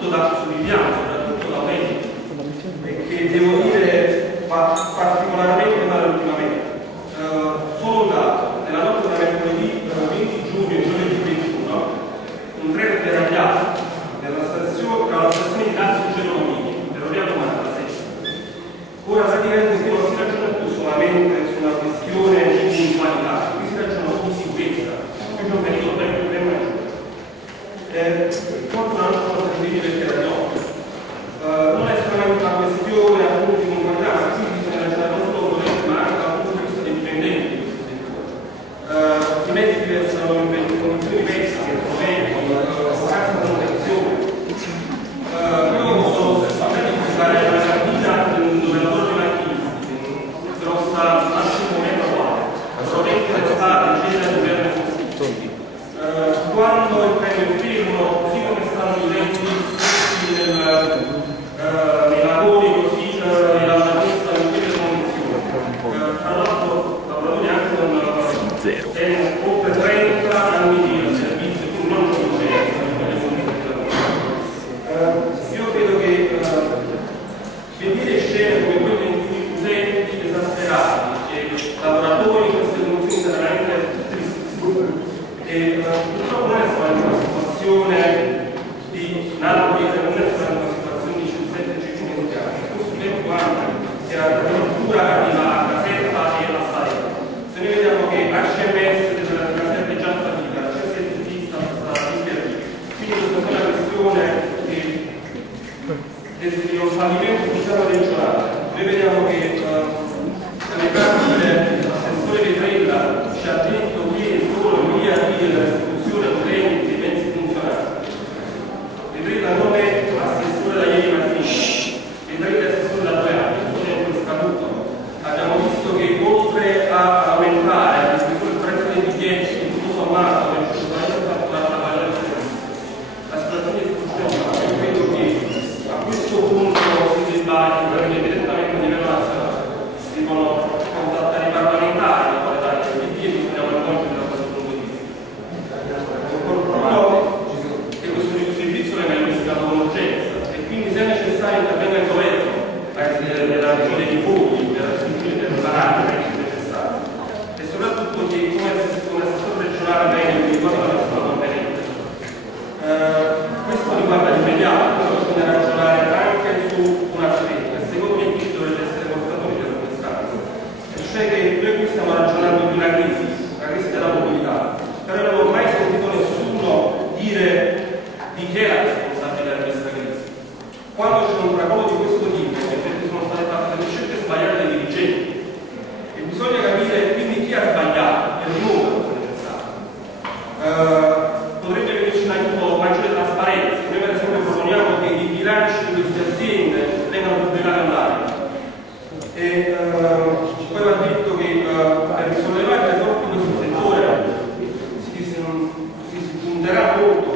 soprattutto da Subibiano, soprattutto da Aumenti, e che devo dire va particolarmente male ultimamente. Solo un dato, nella notte da mercoledì 20 giugno e giovedì 21, un treno deragliato tra la stazione di Lazio Geronimi, ferroviario 96. Ora praticamente qui non si ragiona più solamente su una questione di puntualità, qui si ragiona su sicurezza, qui c'è un periodo ben maggiore. Forse non sono serviti perché era di notte. Non è solamente una questione appunto di puntualità, ma qui bisogna ragionare non solo ma anche dal punto di vista dei dipendenti di questo settore. I mezzi versano in condizioni diverse, che sono vecchi, scarsa manutenzione. Io sono solamente di fare una cabina dove lavoro di macchinisti, grossa massimo metro quadro, proveniente d'estate, eccetera, di governo costruzioni. Quando il treno è fermo, così come stanno i tempi nei lavori, così la matassa in quelle condizioni. Tra l'altro lavoratori anche con oltre 30 anni di servizio, quindi non conoscenza in quelle condizioni. Io credo che vedere scene come quelle in cui utenti esasperati e lavoratori in queste condizioni sono veramente tristissime. E purtroppo non è solamente una situazione di Napoli, non è solamente una situazione di 17 circuiti mondiali, questo tempo anche che addirittura arriva a Caserta e a Salerno. Se noi vediamo che HMS della Caserta è già fatica, c'è servizista sta impervio. Quindi questa è una questione di un fallimento sul piano regionale. Noi vediamo che nelle carte l'assessore Vetrella ci ha detto che solo via della restituzione a utenti dei mezzi funzionali. Vetrella non è assessore da ieri mattina, Vetrella è assessore da 2 anni, non è ancora scaduto. Abbiamo visto che oltre a aumentare il prezzo dei biglietti, tutto sommato, è sicuramente fatto la situazione è strutturale. Io credo che a questo punto si debba intervenire direttamente a livello nazionale. Si devono contattare i parlamentari per fare dare i biglietti, bisogna coinvolgere da questo punto di vista. Qualcuno che questo servizio venga investigato con urgenza e quindi se è necessario intervenga il governo nella regione di Fogli per raggiungere per riparare se è necessario e soprattutto che come assessore regionale venga individuato la persona competente. Questo riguarda l'immediato, però bisogna ragionare anche su un aspetto e secondo me qui dovrebbe essere portatori per quest'anno, cioè che noi qui stiamo ragionando di una crisi della mobilità, però non ho mai sentito nessuno dire di chi è la responsabilità di questa crisi. Quando c'è un tracollo di questo tipo è perché sono state fatte delle scelte sbagliate dai dirigenti e bisogna capire quindi chi ha sbagliato e rimuoverlo se necessario. Potrebbe venirci un aiuto maggiore trasparenza. Noi per esempio proponiamo che i bilanci di queste aziende vengano pubblicati online. E poi va detto che per risollevare le sorti di questo settore si punterà molto